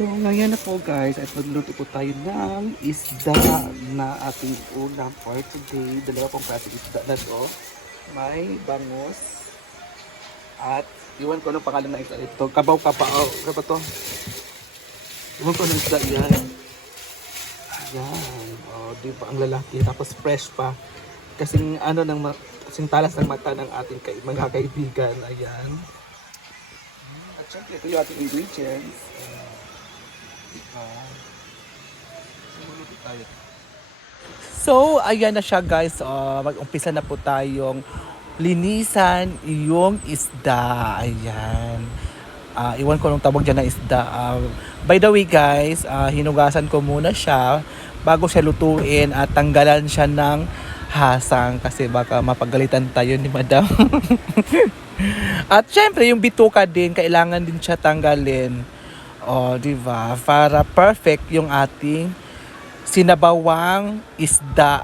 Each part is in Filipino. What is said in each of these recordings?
So ngayon na po guys at magluto po tayo ng isda na ating ulam for today. Dalawa pong klaseng isda na to. May bangus at iwan ko ng pangalan ng isda ito. Kabaw-kabaw. Ano ba to? Iwan ko ng isda yan. Ayan. O, diba? Ang lalaki. Tapos fresh pa. Kasing ano kasing talas ng mata ng ating mga kaibigan. Ayan. At syempre ito yung ating ingredients. So, ayan na siya guys. Mag-umpisa na po tayong linisan yung isda. Ayan. Iwan ko nung tawag dyan na isda. By the way guys, hinugasan ko muna siya bago siya lutuin at tanggalan siya ng hasang kasi baka mapagalitan tayo ni madam. At syempre yung bituka din, kailangan din siya tanggalin. Di ba? Para perfect yung ating sinabawang isda.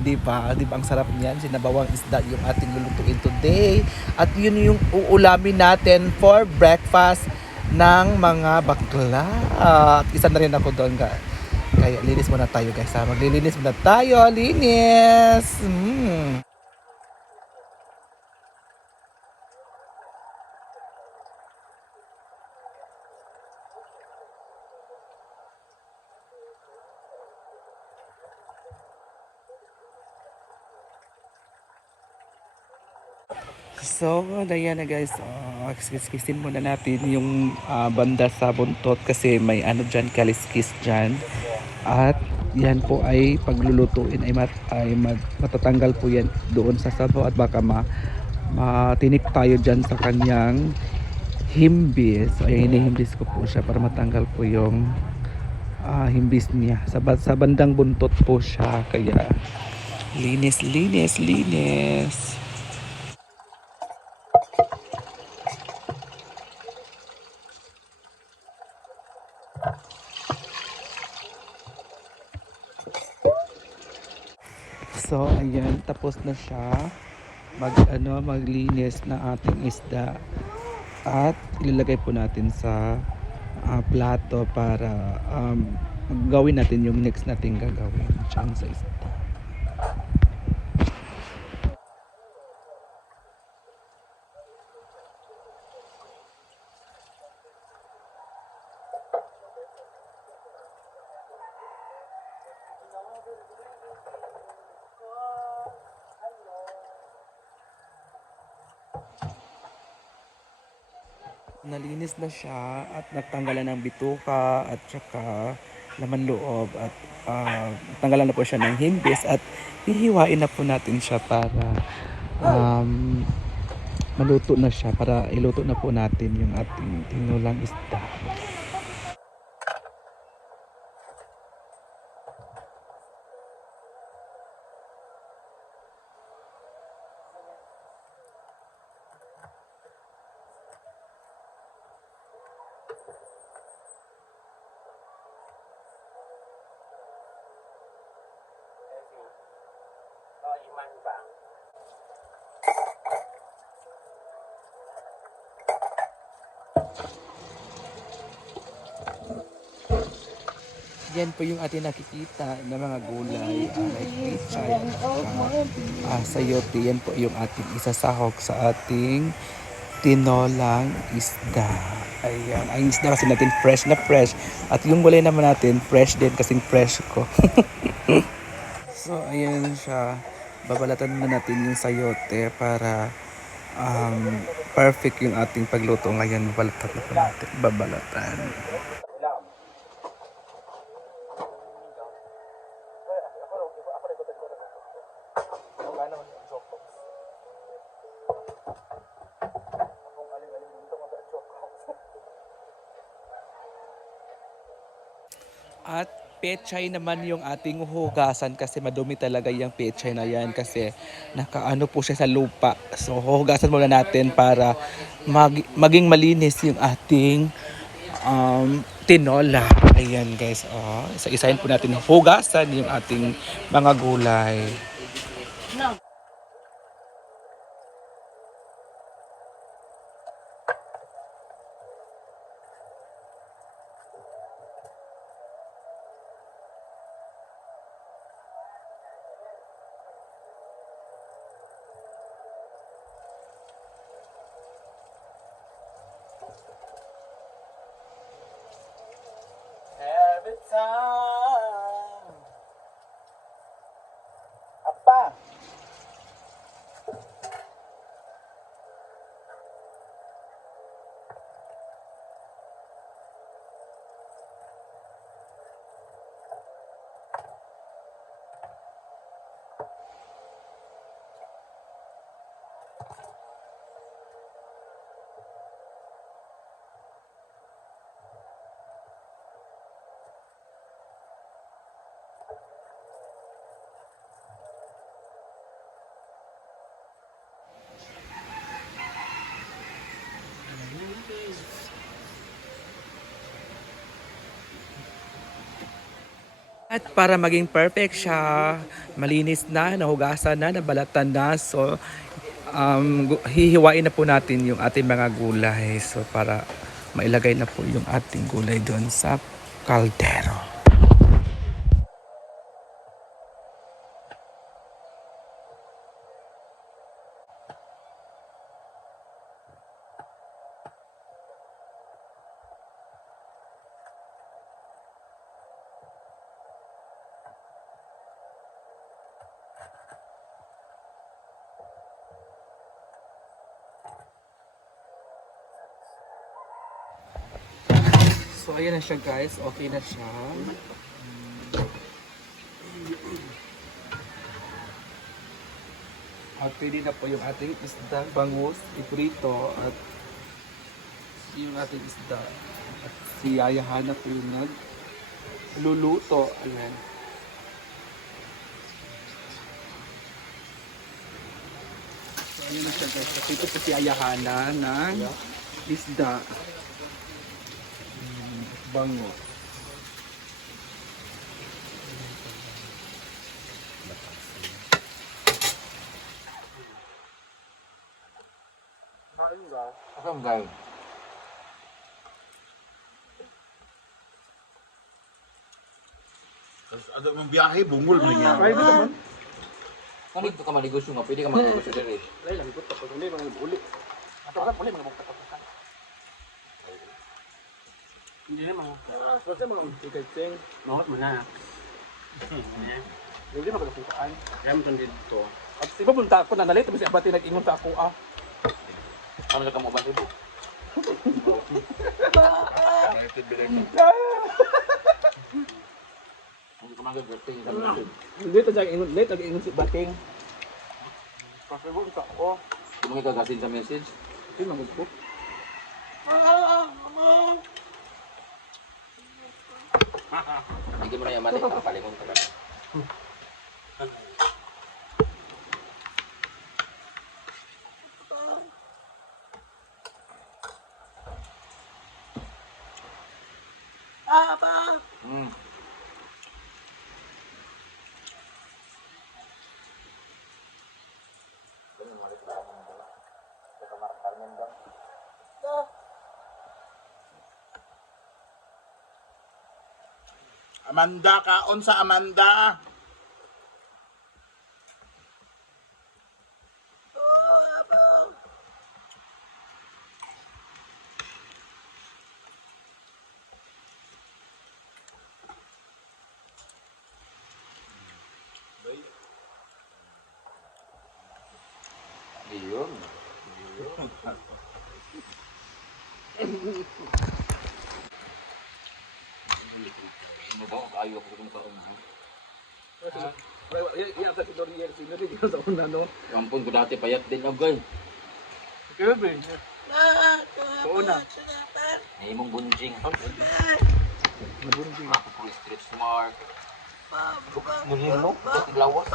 Di ba? Di ba ang sarap niyan? Sinabawang isda yung ating lulutuin today. At yun yung uulamin natin for breakfast ng mga bakla. At isa na rin ako doon, guys. Kaya linis muna tayo, guys. Maglilinis muna tayo. Linis! So, ayan na guys, kiskisin muna natin yung banda sa buntot kasi may ano dyan, kaliskis dyan. At yan po ay paglulutuin ay matatanggal po yan doon sa sabaw at baka matinik tayo dyan sa kanyang himbis. So, ay hinihimbis ko po siya para matanggal po yung himbis niya. Sa bandang buntot po siya, kaya linis, linis, linis. So ayan, tapos na siya maglinis na ating isda at ilalagay po natin sa plato para gawin natin yung next nating gagawin dyan sa isda. Nalinis na siya at natanggalan ng bituka at saka laman loob at natanggalan na po siya ng himbis at hihiwain na po natin siya para maluto na siya, para iluto na po natin yung ating tinulang isda. Yan po yung ating nakikita na mga gulay, like pichay, sayote. Yan po yung ating isasahog sa ating tinolang isda. Ayan, ang isda kasi natin fresh na fresh. At yung gulay naman natin fresh din kasing fresh ko. So ayan siya. Babalatan na natin yung sayote para perfect yung ating pagluto. Ngayon babalatan na po natin. Babalatan. At pechay naman yung ating hugasan kasi madumi talaga yung pechay na yan kasi nakaano po siya sa lupa. So hugasan muna natin para maging malinis yung ating tinola. Ayan guys, isa-isahin po natin hugasan yung ating mga gulay. At para maging perfect siya, malinis na, nahugasan na, nabalatan na. So, hihiwain na po natin yung ating mga gulay. So, para mailagay na po yung ating gulay doon sa kaldero. So, ayan na siya guys. Okay na siya. At pwede na po yung ating isda, bangus, iprito, at yung ating isda. At si Yayahan na po yung nagluluto. Ayan. So, ayan na siya guys. At ito po si Yayahana ng isda. Bangus. Asam guys? Terus ada membiahe bungul niya. Ay, ito naman. Kan itu ka maligos nga, pwede ka maligos diri. Ay, lang ito. Tapos uli, mga uli. Ato ka, uli, mga magkatapasan. Hindi naman. Basta mga ikay-ting. Mahot mo na. Hindi magkataputaan. Kaya mo itong dito. At iba punta ako na nalit, tapos si Abati nag-ingon sa ako Ano ka mo ba ibo? Hindi ka mag-birthday sa mga. Hindi, nag-ingon si Bating. Kasi punta ako. Kung mga kagasin sa message, Hindi, nangod ko. hindi mo na yaman eh, palimon ka na. Hmm. Amanda kaon sa Amanda. Iyon. Ano ba? Ayaw ako kung kaon. Iya, si Doriel, si Doriel sa una, no? Kampon ko dati payat din agay. Kaya ba? Sa una. Ay mong bunjing. Nabunjing. Ako po street smart. Muli mo? Lawas.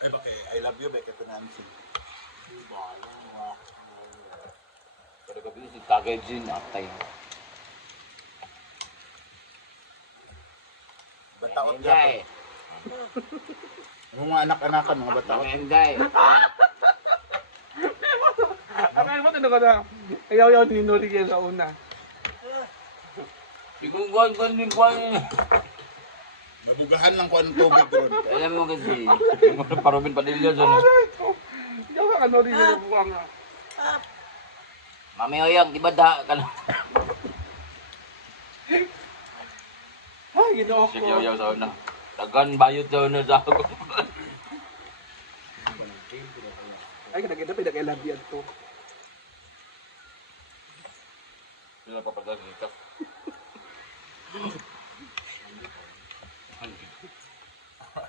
Ay bakit I love you bakit Nancy. Kada gabi si Tagay Jin atay. Bataot Enday. Ang mga anak-anakan mga bataot. Enday. Akala mo tinaka na. Ayaw-yaw ni Doriel sa una. Sigungguan ko din ko. Mabugahan lang ko ang tubig ron. Alam mo kasi, yung mga parubin pa din dyan. Ikaw ka Doriel ang buwang nga. Mami Oyang, di ba da ka na? Ay, ginoo ko. Sige, yaw sa una. Tagan bayot sa una sa ako. Ay, kadaganda pinag-elabian to. Sila pa pala dito.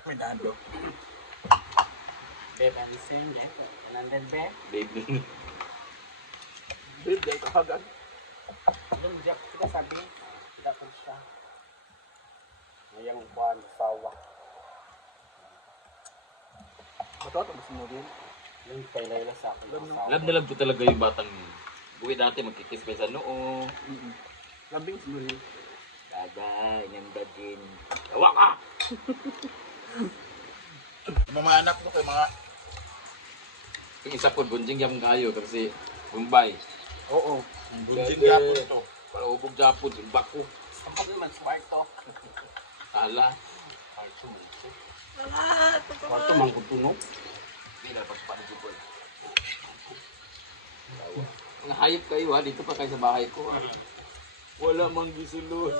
Minado. Beb, ang isin, Jeff. Nandun, Beb. Baby. Babe, dahil kahagan. Doon, Jeff, kita sabi. Kita po siya. Ngayang buwan, sawa. Bato, tapos mo din. Yung kay Layla sa akin. Sawa. Love na love ko talaga yung batang buwi dati magkikis pa sa noo. Lambing si Doriel. Bagay, nanda din. Tawa ka! Yung mga anak mo kay mga... Yung isa po, bunjing yam kayo kasi Bombay. Oo. Bunjing yapon ito. Para ubog Japon, imbak ko. Ang pag naman smart to. Tala. Kwarto mang kutunog. Hindi na, pagpapanin ko. Ang hayop kayo ha, dito pa kayo sa bahay ko ha. Wala mang gisulod.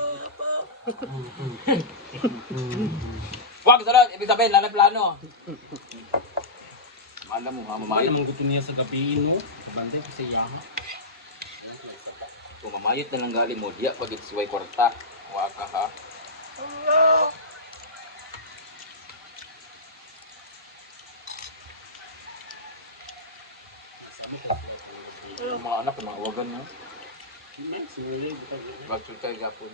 Wag salot, ibig sabihin, lalay plano. Malam mo ha, Ay, mamayit. namang gusto niya sa gabi, no? Kabante pa siya. Kung mamayit na lang gali mo, diya pag ito siway kwarta. Waka ha. Yung mga anak, mga wagan na. Bagsul kayo gapon.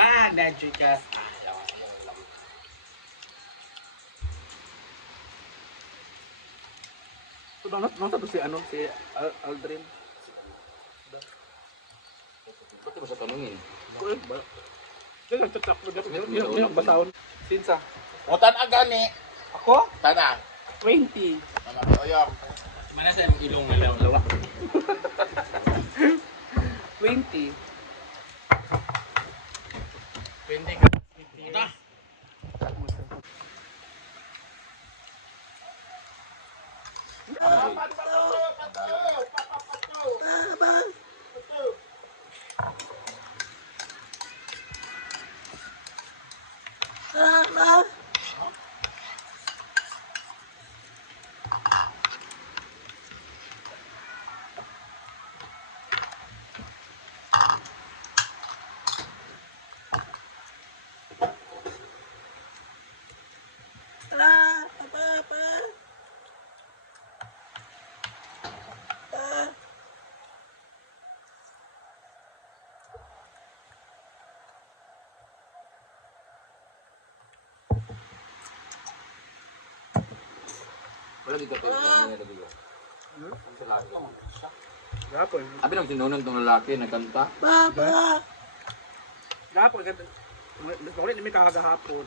Ah, nadyo ka. So, nang to si ano, si Aldrin. Ba't di ba sa tanungin? Kaya nagtatak ko dito. Yung basahon. Sinsa. O tana gani. Ako? Tana. 20. Tana. Oyong. Mana sa ilong na lawa. 20. 20 ka. Ito. Wala dito kayo. Wala dito. Sa laki. Gapon. Abi nang sinunan tong lalaki, nagkanta. Gapon. Ulit na may kakagahapon.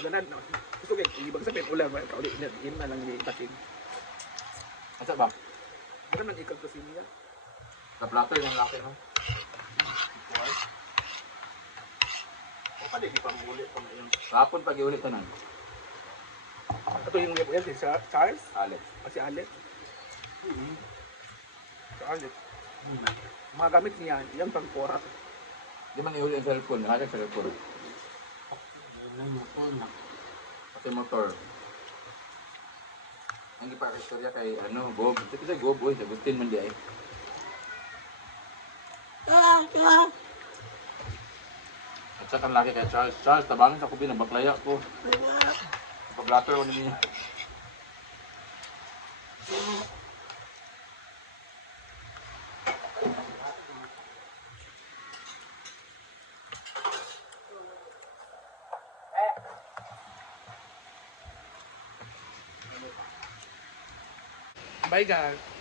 Wala na. Gusto kayo, ibang sabihin, ulan. Ulit na, yun na lang yung itasin. Asa ba? Wala nang ikaw kasi niya. Sa platter ng lalaki no? O pa di pa muli pa ngayon. Kapon pag iulit tanan. Ito yung yan si Charles. Alex. Si Alex. Si Alex. Mga gamit niya, yan pang pora. Di man iuli ang cellphone, nakaka cellphone. Pati motor. Ang ipakistorya kay ano, Bob. Ito sa Bob, boy. Agustin man di ay. At sa kan laki kay Charles. Charles, tabangin sa kubi, nabaklaya ko. Pag-blatter ko niya. Bye guys.